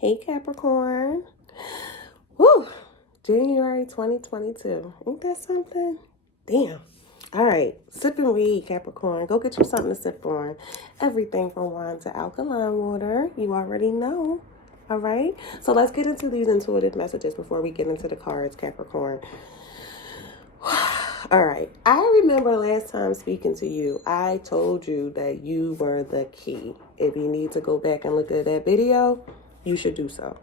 Hey Capricorn. Woo! January 2022. Ain't that something? Damn. All right. Sip and read, Capricorn. Go get you something to sip on. Everything from wine to alkaline water. You already know. All right. So let's get into these intuitive messages before we get into the cards, Capricorn. All right. I remember last time speaking to you, I told you that you were the key. If you need to go back and look at that video, you should do so.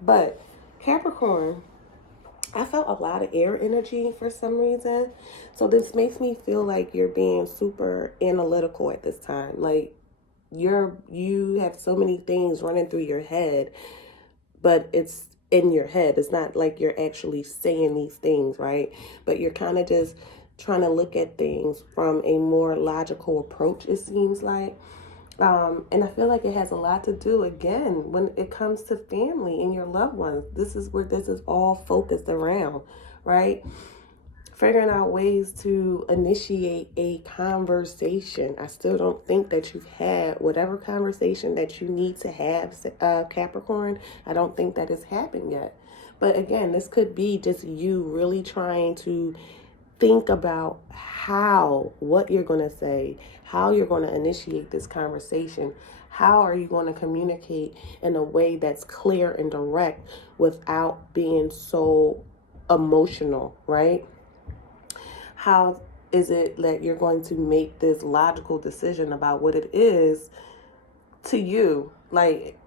But Capricorn, I felt a lot of air energy for some reason. So this makes me feel like you're being super analytical at this time. Like you have so many things running through your head, but it's in your head. It's not like you're actually saying these things, right? But you're kind of just trying to look at things from a more logical approach, it seems like. And I feel like it has a lot to do, again, when it comes to family and your loved ones. This is where this is all focused around, right? Figuring out ways to initiate a conversation. I still don't think that you've had whatever conversation that you need to have, Capricorn. I don't think that has happened yet. But again, this could be just you really trying to think about what you're going to say, how you're going to initiate this conversation. How are you going to communicate in a way that's clear and direct without being so emotional, right? How is it that you're going to make this logical decision about what it is to you? Like,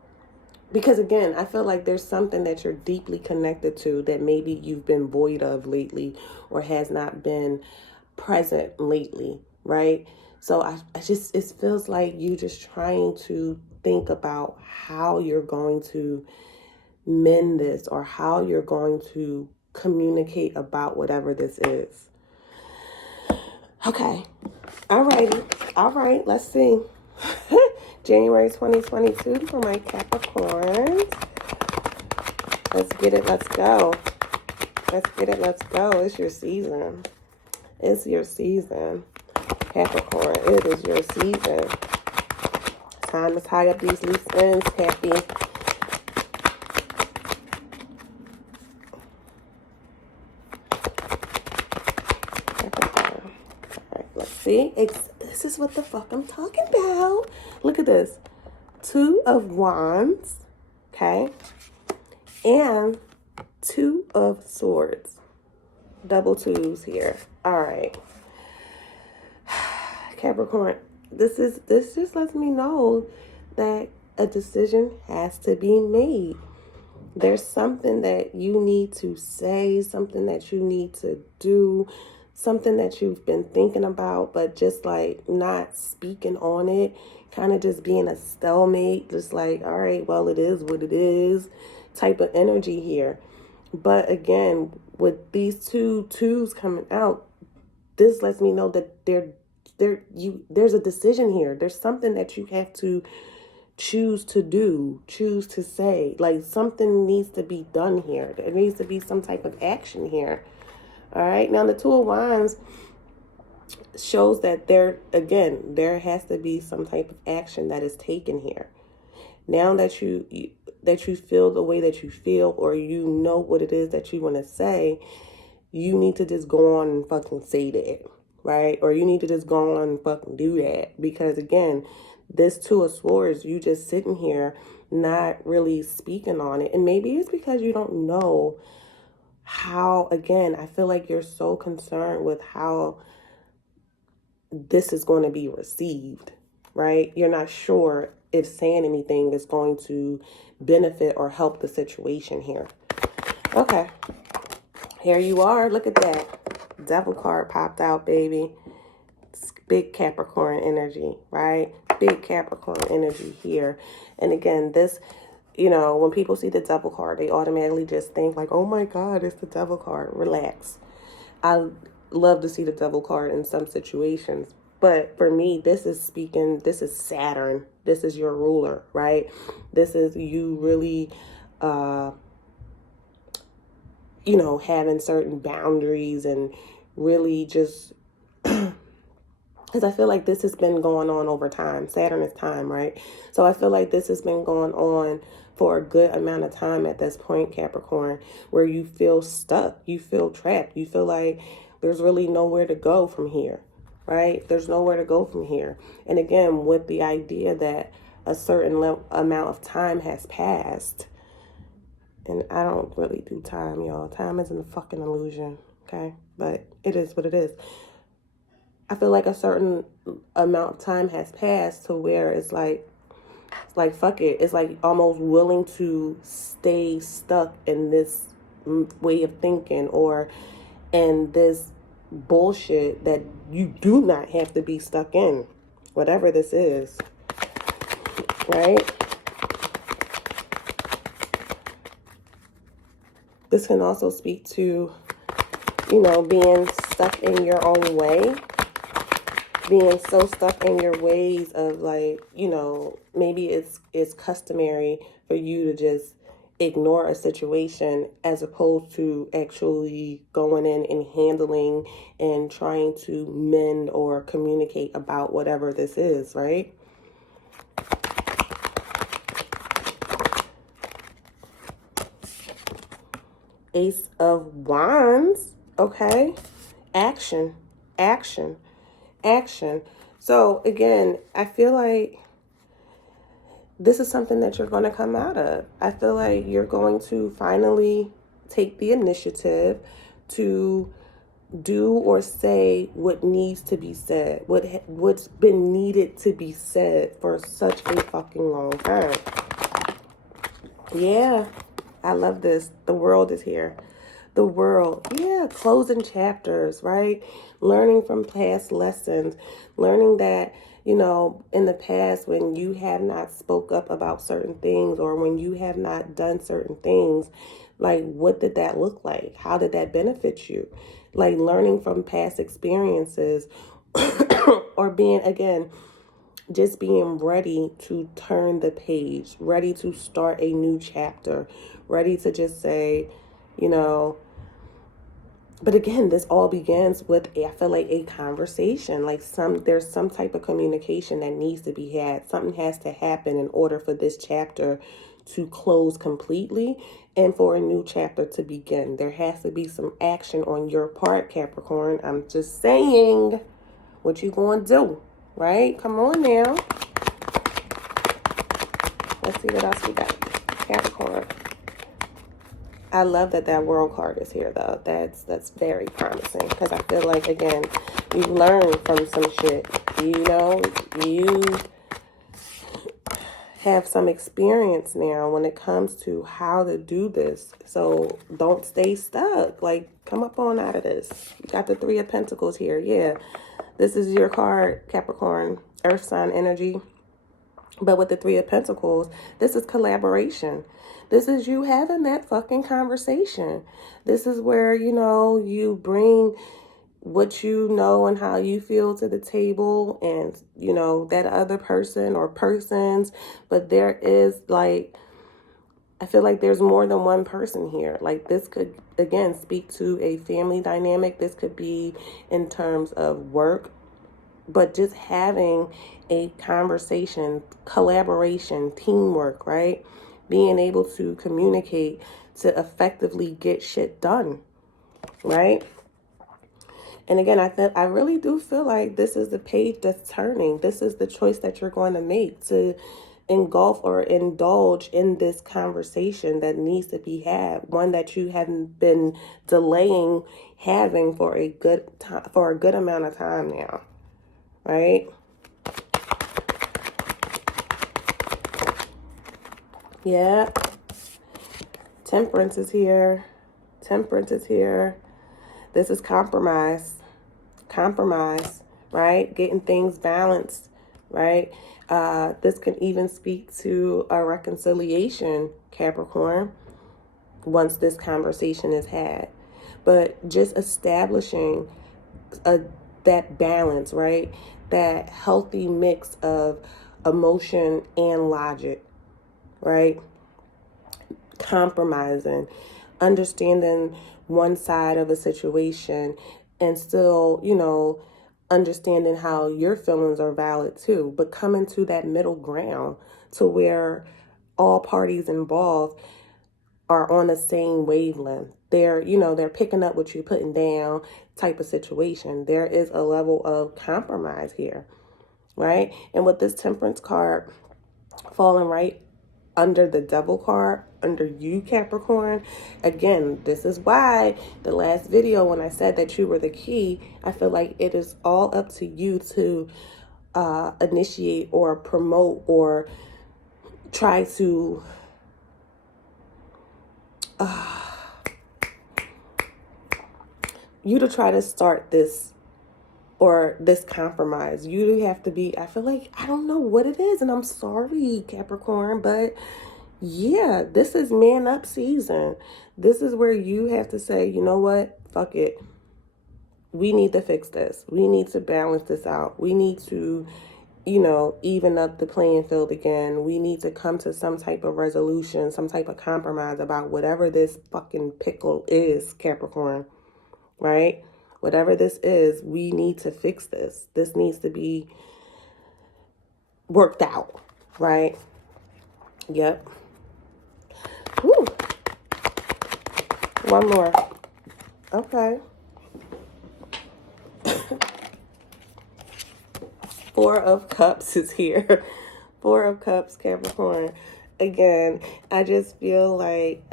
because again, I feel like there's something that you're deeply connected to that maybe you've been void of lately or has not been present lately, right? So it feels like you just trying to think about how you're going to mend this or how you're going to communicate about whatever this is. Okay. All right. Let's see. January 2022 for my Capricorn. Let's get it. Let's go. Let's get it. Let's go. It's your season. It's your season. Capricorn, it is your season. Time to tie up these loose ends, Happy. Capricorn. All right, let's see. This is what the fuck I'm talking about. Look at this. 2 of Wands, okay? And 2 of Swords. Double 2s here. All right. Capricorn, this just lets me know that a decision has to be made. There's something that you need to say, something that you need to do, something that you've been thinking about, but just like not speaking on it, kind of just being a stalemate, just like, all right, well, it is what it is type of energy here. But again, with these 2 twos coming out, this lets me know that there's a decision here. There's something that you have to choose to do, choose to say. Like something needs to be done here. There needs to be some type of action here. All right. Now the 2 of Wands shows that there has to be some type of action that is taken here. Now that you feel the way that you feel, or you know what it is that you want to say, you need to just go on and fucking say that, right? Or you need to just go on and fucking do that. Because again, this 2 of Swords, you just sitting here not really speaking on it. And maybe it's because you don't know how, again, I feel like you're so concerned with how this is going to be received, right? You're not sure if saying anything is going to benefit or help the situation here. Okay. Here you are. Look at that. Devil card popped out, baby. It's big Capricorn energy, right? Big Capricorn energy here. And again, this, when people see the Devil card, they automatically just think like, oh my God, it's the Devil card. Relax. I love to see the Devil card in some situations. But for me, this is Saturn. This is your ruler, right? This is you really, having certain boundaries and really just because I feel like this has been going on over time. Saturn is time, right? So I feel like this has been going on for a good amount of time at this point, Capricorn, where you feel stuck, you feel trapped, you feel like there's really nowhere to go from here, right? There's nowhere to go from here. And again, with the idea that a certain amount of time has passed, and I don't really do time, y'all. Time isn't a fucking illusion, okay? But it is what it is. I feel like a certain amount of time has passed to where it's like fuck it. It's like almost willing to stay stuck in this way of thinking or in this bullshit that you do not have to be stuck in, whatever this is, right? This can also speak to, being stuck in your own way, being so stuck in your ways of like, maybe it's customary for you to just ignore a situation as opposed to actually going in and handling and trying to mend or communicate about whatever this is, right? Ace of Wands, okay? Action, action, action. So again, I feel like this is something that you're going to come out of. I feel like you're going to finally take the initiative to do or say what needs to be said, what's been needed to be said for such a fucking long time. Yeah, I love this. The world is here. The world, yeah, closing chapters, right? Learning from past lessons, learning that, in the past when you have not spoke up about certain things or when you have not done certain things, like what did that look like? How did that benefit you? Like learning from past experiences or just being ready to turn the page, ready to start a new chapter, ready to just say, but again, this all begins with, I feel like, a conversation. Like there's some type of communication that needs to be had. Something has to happen in order for this chapter to close completely and for a new chapter to begin. There has to be some action on your part, Capricorn. I'm just saying, what you gonna do, right? Come on now. Let's see what else we got. Capricorn. I love that world card is here, though. That's very promising because I feel like, again, you learn from some shit. You have some experience now when it comes to how to do this. So don't stay stuck. Like, come up on out of this. You got the Three of Pentacles here. Yeah, this is your card, Capricorn, Earth sign energy. But with the Three of Pentacles, this is collaboration. This is you having that fucking conversation. This is where, you bring what you know and how you feel to the table and, that other person or persons. But there is like, I feel like there's more than one person here. Like this could, again, speak to a family dynamic. This could be in terms of work. But just having a conversation, collaboration, teamwork, right? Being able to communicate to effectively get shit done, right? And again, I really do feel like this is the page that's turning. This is the choice that you're going to make to engulf or indulge in this conversation that needs to be had. One that you haven't been delaying having for a good time, for a good amount of time now, right? Yeah. Temperance is here. Temperance is here. This is compromise. Compromise, right? Getting things balanced, right? This can even speak to a reconciliation, Capricorn, once this conversation is had. But just establishing that balance, right? That healthy mix of emotion and logic, right? Compromising, understanding one side of a situation and still, understanding how your feelings are valid too, but coming to that middle ground to where all parties involved are on the same wavelength. They're picking up what you're putting down type of situation. There is a level of compromise here, right? And with this Temperance card falling right under the Devil card, under you, Capricorn, again, this is why the last video when I said that you were the key, I feel like it is all up to you to initiate or promote or try to try to start this or this compromise. You have to be, I feel like, I don't know what it is, and I'm sorry, Capricorn, but yeah, this is man up season. This is where you have to say, you know what, fuck it. We need to fix this. We need to balance this out. We need to, even up the playing field again. We need to come to some type of resolution, some type of compromise about whatever this fucking pickle is, Capricorn, right? Whatever this is, we need to fix this. This needs to be worked out, right? Yep. Woo. One more. Okay. Four of Cups is here. Four of Cups, Capricorn. Again, I just feel like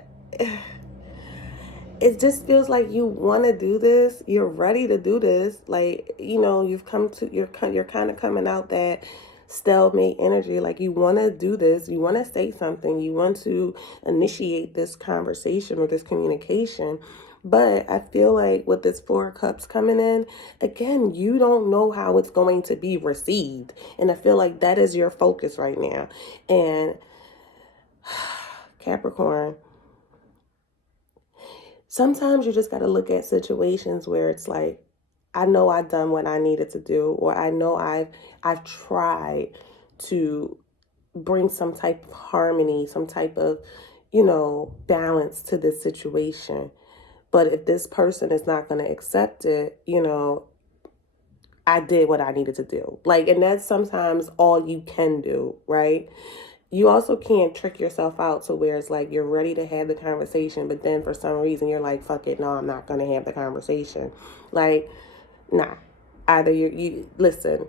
it just feels like you want to do this. You're ready to do this. Like, you've come to, you're kind of coming out that stalemate energy. Like, you want to do this. You want to say something. You want to initiate this conversation or this communication. But I feel like with this Four of Cups coming in, again, you don't know how it's going to be received. And I feel like that is your focus right now. And Capricorn, sometimes you just got to look at situations where it's like, I know I've done what I needed to do, or I know I've tried to bring some type of harmony, some type of, balance to this situation. But if this person is not going to accept it, I did what I needed to do. Like, and that's sometimes all you can do, right? You also can't trick yourself out to where it's like you're ready to have the conversation, but then for some reason you're like, fuck it, no, I'm not going to have the conversation. Like, nah. Either you listen,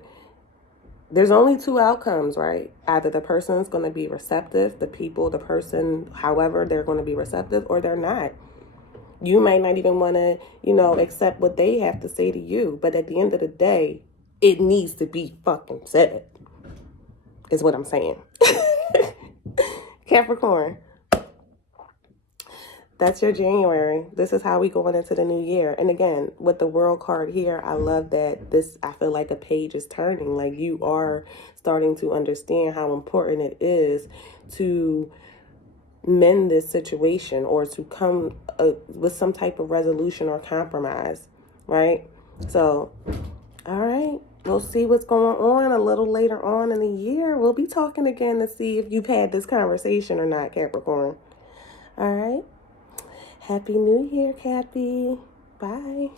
there's only two outcomes, right? Either the person's going to be receptive, the person, however, they're going to be receptive, or they're not. You might not even want to, accept what they have to say to you. But at the end of the day, it needs to be fucking said, is what I'm saying. Capricorn, that's your January. This is how we going into the new year. And again, with the World card here, I love that I feel like a page is turning. Like, you are starting to understand how important it is to mend this situation or to come with some type of resolution or compromise, right? So, all right, we'll see what's going on a little later on in the year. We'll be talking again to see if you've had this conversation or not, Capricorn. All right. Happy New Year, Cappy. Bye.